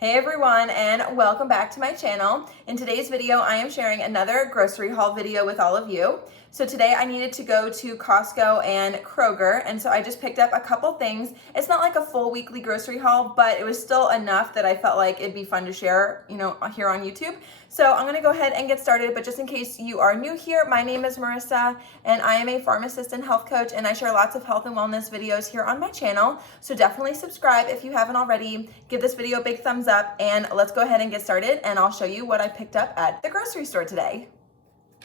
Hey everyone, and welcome back to my channel. In today's video, I am sharing another grocery haul video with all of you. So today I needed to go to Costco and Kroger, and so I just picked up a couple things. It's not like a full weekly grocery haul, but it was still enough that I felt like it'd be fun to share, here on YouTube. So I'm gonna go ahead and get started, but just in case you are new here, my name is Marissa, and I am a pharmacist and health coach, and I share lots of health and wellness videos here on my channel. So definitely subscribe if you haven't already. Give this video a big thumbs up, and let's go ahead and get started, and I'll show you what I picked up at the grocery store today.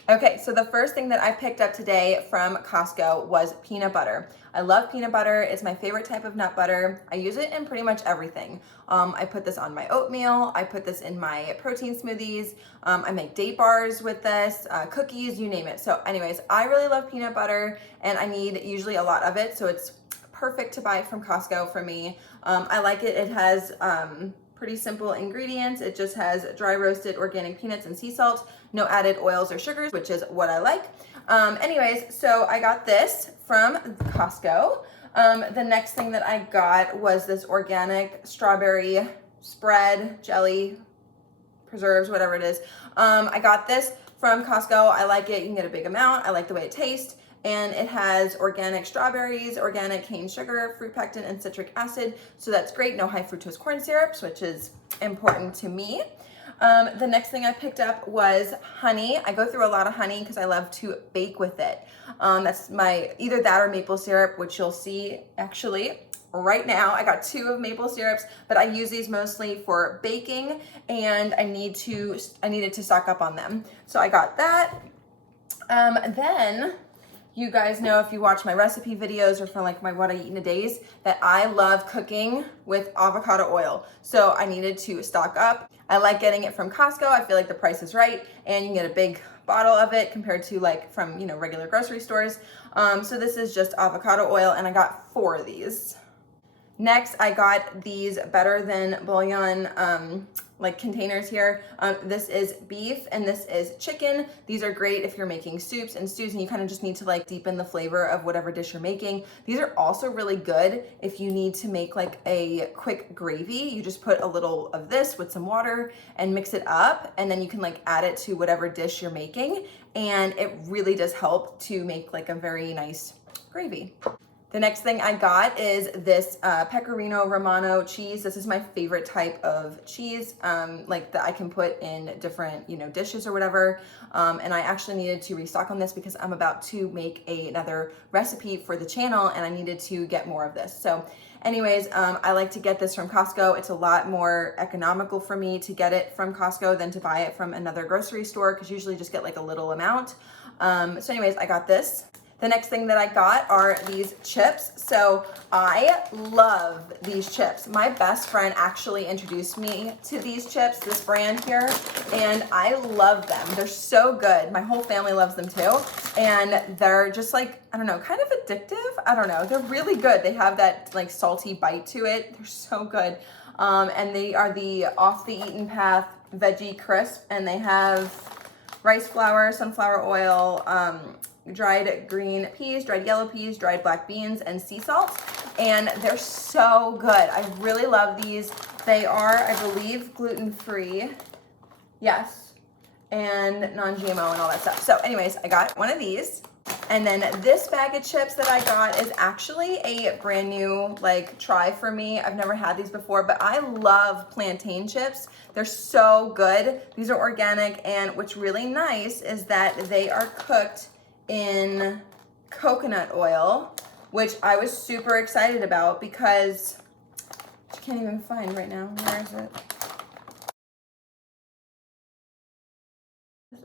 Okay, so the first thing that I picked up today from Costco was peanut butter. I love peanut butter. It's my favorite type of nut butter. I use it in pretty much everything. I put this on my oatmeal. I put this in my protein smoothies. I make date bars with this, cookies, you name it. So anyways, I really love peanut butter, and I need usually a lot of it, so it's perfect to buy from Costco for me. I like it. It has pretty simple ingredients. It just has dry roasted organic peanuts and sea salt, no added oils or sugars, which is what I like. Anyways, so I got this from Costco. The next thing that I got was this organic strawberry spread, jelly, preserves, whatever it is. I got this from Costco. I like it. You can get a big amount. I like the way it tastes. And it has organic strawberries, organic cane sugar, fruit pectin, and citric acid. So that's great. No high fructose corn syrups, which is important to me. The next thing I picked up was honey. I go through a lot of honey because I love to bake with it. That's either that or maple syrup, which you'll see actually right now. I got 2 of maple syrups, but I use these mostly for baking, and I needed to stock up on them. So I got that. Then you guys know, if you watch my recipe videos or for like my what I eat in a days, that I love cooking with avocado oil. So I needed to stock up. I like getting it from Costco. I feel like the price is right, and you can get a big bottle of it compared to like from, regular grocery stores. So this is just avocado oil, and I got 4 of these. Next, I got these Better Than Bouillon containers here. This is beef and this is chicken. These are great if you're making soups and stews and you kind of just need to deepen the flavor of whatever dish you're making. These are also really good if you need to make a quick gravy. You just put a little of this with some water and mix it up, and then you can add it to whatever dish you're making, and it really does help to make a very nice gravy. The next thing I got is this Pecorino Romano cheese. This is my favorite type of cheese, that I can put in different, dishes or whatever. And I actually needed to restock on this because I'm about to make another recipe for the channel, and I needed to get more of this. So anyways, I like to get this from Costco. It's a lot more economical for me to get it from Costco than to buy it from another grocery store, because usually you just get a little amount. So anyways, I got this. The next thing that I got are these chips. So I love these chips. My best friend actually introduced me to these chips, this brand here, and I love them. They're so good. My whole family loves them too. And they're just I don't know, kind of addictive. I don't know. They're really good. They have that salty bite to it. They're so good. And they are the Off the Eaten Path Veggie Crisp, and they have rice flour, sunflower oil, dried green peas, dried yellow peas, dried black beans, and sea salt. And they're so good. I really love these. They are, I believe, gluten-free. Yes. And non-GMO and all that stuff. So anyways, I got one of these. And then this bag of chips that I got is actually a brand new try for me. I've never had these before, but I love plantain chips. They're so good. These are organic, and what's really nice is that they are cooked in coconut oil, which I was super excited about because I can't even find right now. Where is it?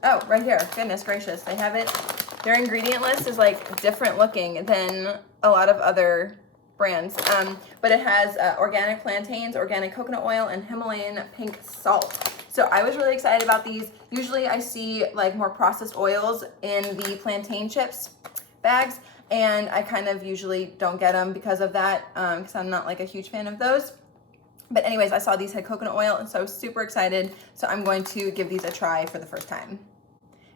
Oh, right here. Goodness gracious. They have it. Their ingredient list is different looking than a lot of other brands. But it has organic plantains, organic coconut oil, and Himalayan pink salt. So I was really excited about these. Usually I see more processed oils in the plantain chips bags, and I kind of usually don't get them because of that, because I'm not a huge fan of those. But anyways, I saw these had coconut oil, and so I was super excited. So I'm going to give these a try for the first time.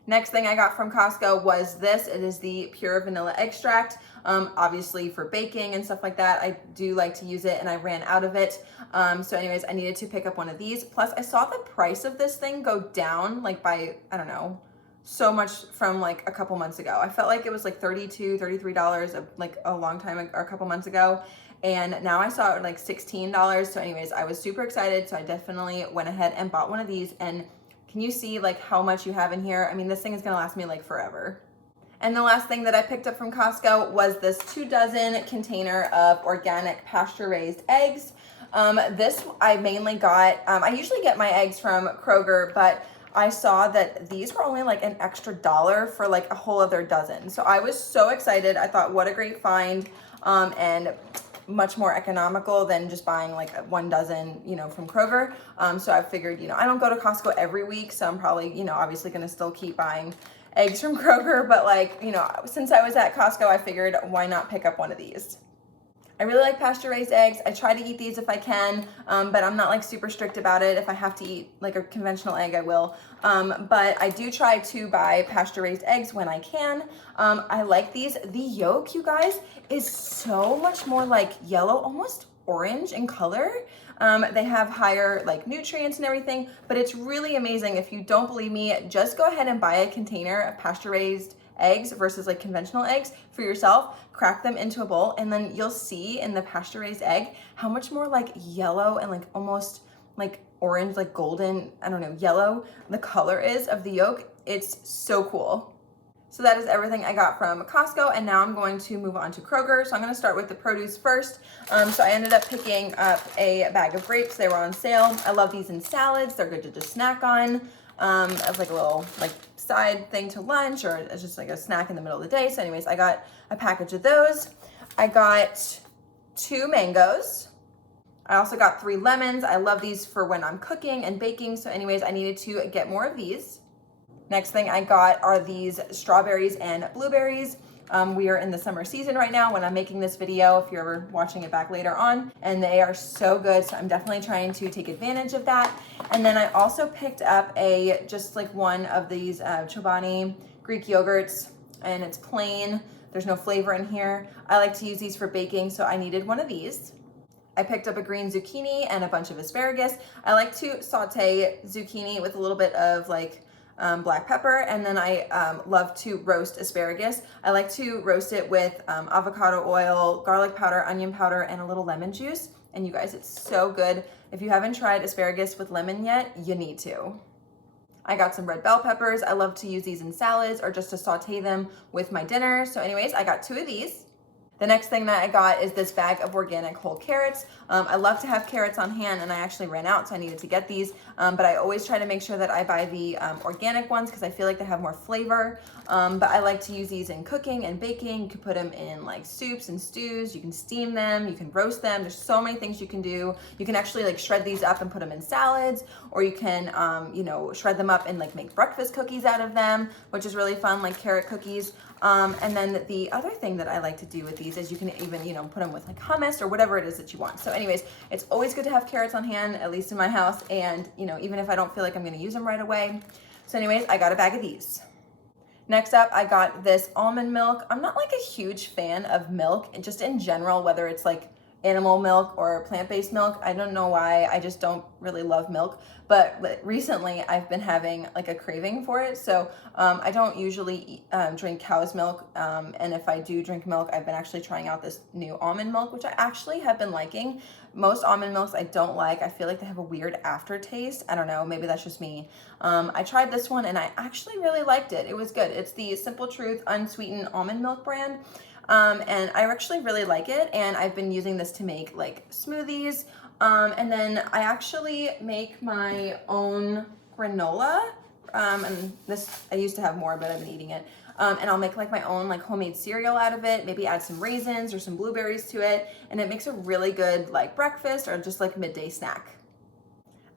Next thing I got from Costco was this. It is the pure vanilla extract. Obviously for baking and stuff like that, I do like to use it, and I ran out of it. So anyways, I needed to pick up one of these. Plus I saw the price of this thing go down like by, I don't know, so much from like a couple months ago. I felt like it was like $32, $33 like a long time or a couple months ago. And now I saw it like $16. So anyways, I was super excited. So I definitely went ahead and bought one of these. And can you see like how much you have in here? I mean, this thing is gonna last me like forever. And the last thing that I picked up from Costco was this 2 dozen container of organic pasture raised eggs. This I mainly got, I usually get my eggs from Kroger, but I saw that these were only like an extra $1 for like a whole other dozen. So I was so excited. I thought, what a great find, and much more economical than just buying like 1 dozen, you know, from Kroger. So I figured, you know, I don't go to Costco every week, so I'm probably, you know, obviously gonna still keep buying eggs from Kroger, but like, you know, since I was at Costco, I figured why not pick up one of these. I really like pasture raised eggs. I try to eat these if I can, but I'm not like super strict about it. If I have to eat like a conventional egg, I will. But I do try to buy pasture raised eggs when I can. I like these. The yolk, you guys, is so much more like yellow, almost orange in color. They have higher like nutrients and everything, but it's really amazing. If you don't believe me, just go ahead and buy a container of pasture raised eggs versus like conventional eggs for yourself, crack them into a bowl, and then you'll see in the pasture raised egg how much more like yellow and like almost like orange, like golden, I don't know, yellow the color is of the yolk. It's so cool. So that is everything I got from Costco, and now I'm going to move on to Kroger. So I'm gonna start with the produce first. So I ended up picking up a bag of grapes. They were on sale. I love these in salads. They're good to just snack on as like a little like side thing to lunch, or as just like a snack in the middle of the day. So anyways, I got a package of those. I got 2 mangoes. I also got 3 lemons. I love these for when I'm cooking and baking. So anyways, I needed to get more of these. Next thing I got are these strawberries and blueberries. We are in the summer season right now when I'm making this video, if you're ever watching it back later on, and they are so good. So I'm definitely trying to take advantage of that. And then I also picked up just like one of these Chobani Greek yogurts, and it's plain. There's no flavor in here. I like to use these for baking, so I needed one of these. I picked up a green zucchini and a bunch of asparagus. I like to saute zucchini with a little bit of like black pepper, and then I love to roast asparagus. I like to roast it with avocado oil, garlic powder, onion powder, and a little lemon juice. And you guys, it's so good. If you haven't tried asparagus with lemon yet, you need to. I got some red bell peppers. I love to use these in salads or just to saute them with my dinner. So anyways, I got 2 of these. The next thing that I got is this bag of organic whole carrots. I love to have carrots on hand, and I actually ran out, so I needed to get these. But I always try to make sure that I buy the organic ones because I feel like they have more flavor. But I like to use these in cooking and baking. You can put them in like soups and stews. You can steam them. You can roast them. There's so many things you can do. You can actually like shred these up and put them in salads, or you can, you know, shred them up and like make breakfast cookies out of them, which is really fun, like carrot cookies. And then the other thing that I like to do with these is you can even, you know, put them with like hummus or whatever it is that you want. So anyways, it's always good to have carrots on hand, at least in my house. And, you know, even if I don't feel like I'm going to use them right away. So anyways, I got a bag of these. Next up, I got this almond milk. I'm not like a huge fan of milk, and just in general, whether it's like animal milk or plant-based milk. I don't know why, I just don't really love milk, but recently I've been having like a craving for it. So I don't usually drink cow's milk, and if I do drink milk, I've been actually trying out this new almond milk, which I actually have been liking. Most almond milks I don't like. I feel like they have a weird aftertaste. I don't know, maybe that's just me. I tried this one and I actually really liked it. It was good. It's the Simple Truth unsweetened almond milk brand. And I actually really like it, and I've been using this to make like smoothies, and then I actually make my own granola, and this, I used to have more, but I've been eating it, and I'll make like my own like homemade cereal out of it, maybe add some raisins or some blueberries to it, and it makes a really good like breakfast or just like midday snack.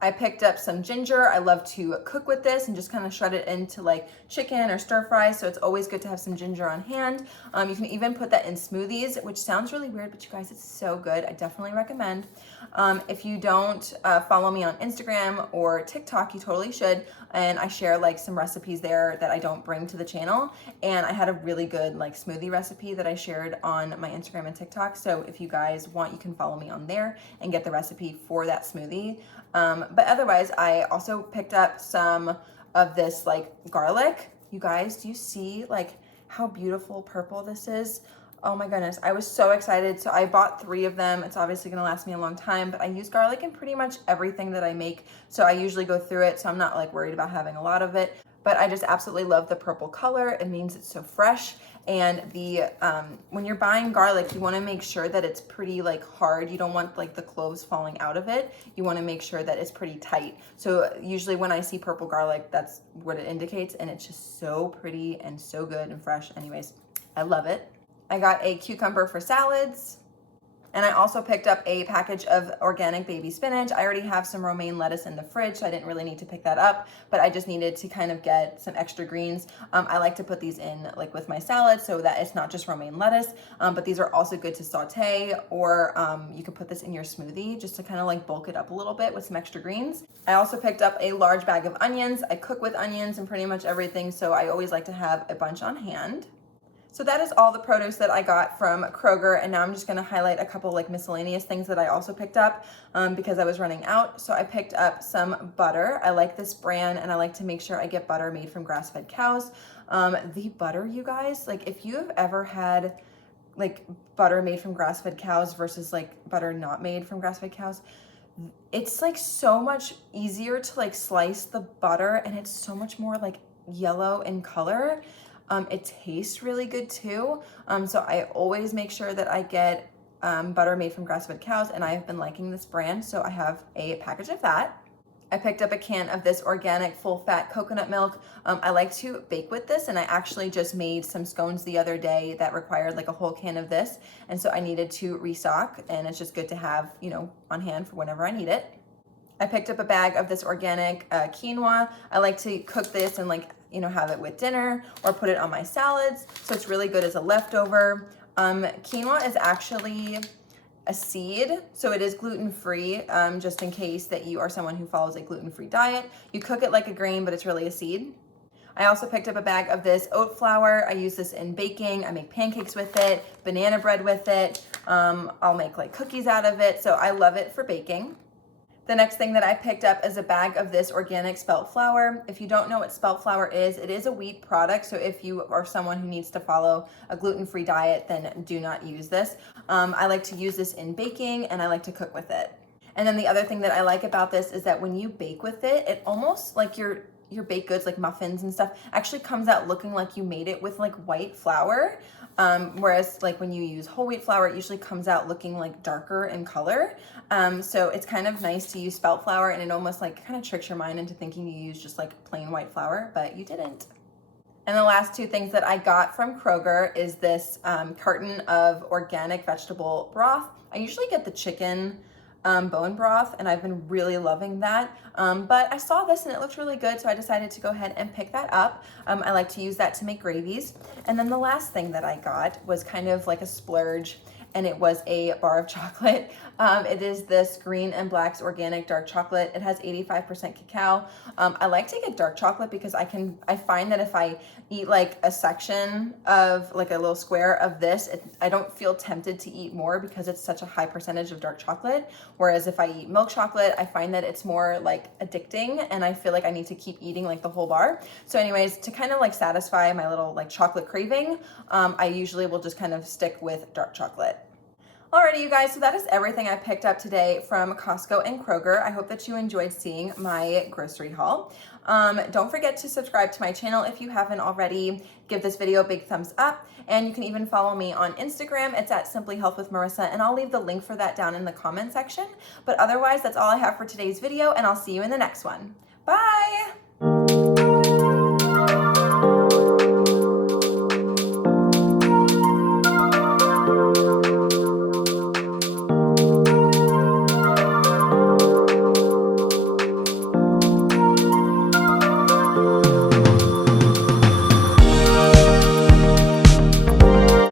I picked up some ginger. I love to cook with this and just kind of shred it into like chicken or stir fry. So it's always good to have some ginger on hand. You can even put that in smoothies, which sounds really weird, but you guys, it's so good. I definitely recommend. If you don't follow me on Instagram or TikTok, you totally should. And I share like some recipes there that I don't bring to the channel. And I had a really good like smoothie recipe that I shared on my Instagram and TikTok. So if you guys want, you can follow me on there and get the recipe for that smoothie. But otherwise, I also picked up some of this like garlic. You guys, do you see like how beautiful purple this is? Oh my goodness, I was so excited. So I bought 3 of them. It's obviously gonna last me a long time, but I use garlic in pretty much everything that I make. So I usually go through it, so I'm not like worried about having a lot of it. But I just absolutely love the purple color. It means it's so fresh. And the when you're buying garlic, you wanna make sure that it's pretty like hard. You don't want like the cloves falling out of it. You wanna make sure that it's pretty tight. So usually when I see purple garlic, that's what it indicates. And it's just so pretty and so good and fresh. Anyways, I love it. I got a cucumber for salads. And I also picked up a package of organic baby spinach. I already have some romaine lettuce in the fridge, so I didn't really need to pick that up, but I just needed to kind of get some extra greens. I like to put these in like with my salad so that it's not just romaine lettuce, but these are also good to saute, or you can put this in your smoothie just to kind of like bulk it up a little bit with some extra greens. I also picked up a large bag of onions. I cook with onions and pretty much everything, so I always like to have a bunch on hand. So that is all the produce that I got from Kroger, and now I'm just gonna highlight a couple like miscellaneous things that I also picked up because I was running out. So I picked up some butter. I like this brand, and I like to make sure I get butter made from grass-fed cows. The butter, you guys, like if you have ever had like butter made from grass-fed cows versus like butter not made from grass-fed cows, it's like so much easier to like slice the butter, and it's so much more like yellow in color. It tastes really good too. So I always make sure that I get butter made from grass-fed cows, and I've been liking this brand, so I have a package of that. I picked up a can of this organic full-fat coconut milk. I like to bake with this, and I actually just made some scones the other day that required like a whole can of this, and so I needed to restock, and it's just good to have, you know, on hand for whenever I need it. I picked up a bag of this organic quinoa. I like to cook this and like, you know, have it with dinner or put it on my salads. So it's really good as a leftover. Quinoa is actually a seed, so it is gluten-free, just in case that you are someone who follows a gluten-free diet. You cook it like a grain, but it's really a seed. I also picked up a bag of this oat flour. I use this in baking. I make pancakes with it, banana bread with it. I'll make like cookies out of it, so I love it for baking. The next thing that I picked up is a bag of this organic spelt flour. If you don't know what spelt flour is, it is a wheat product. So if you are someone who needs to follow a gluten-free diet, then do not use this. I like to use this in baking, and I like to cook with it. And then the other thing that I like about this is that when you bake with it, it almost like your baked goods, like muffins and stuff, actually comes out looking like you made it with like white flour. Whereas like when you use whole wheat flour, it usually comes out looking like darker in color. So it's kind of nice to use spelt flour, and it almost like kind of tricks your mind into thinking you use just like plain white flour, but you didn't. And the last 2 things that I got from Kroger is this carton of organic vegetable broth. I usually get the chicken bone broth, and I've been really loving that. But I saw this and it looked really good, so I decided to go ahead and pick that up. I like to use that to make gravies. And then the last thing that I got was kind of like a splurge, and it was a bar of chocolate. It is this Green and Black's organic dark chocolate. It has 85% cacao. I like to get dark chocolate because I find that if I eat like a section of like a little square of this, I don't feel tempted to eat more because it's such a high percentage of dark chocolate. Whereas if I eat milk chocolate, I find that it's more like addicting, and I feel like I need to keep eating like the whole bar. So anyways, to kind of like satisfy my little like chocolate craving, I usually will just kind of stick with dark chocolate. Alrighty, you guys, so that is everything I picked up today from Costco and Kroger. I hope that you enjoyed seeing my grocery haul. Don't forget to subscribe to my channel if you haven't already. Give this video a big thumbs up, and you can even follow me on Instagram. It's at Simply Health with Marissa, and I'll leave the link for that down in the comment section. But otherwise, that's all I have for today's video, and I'll see you in the next one. Bye!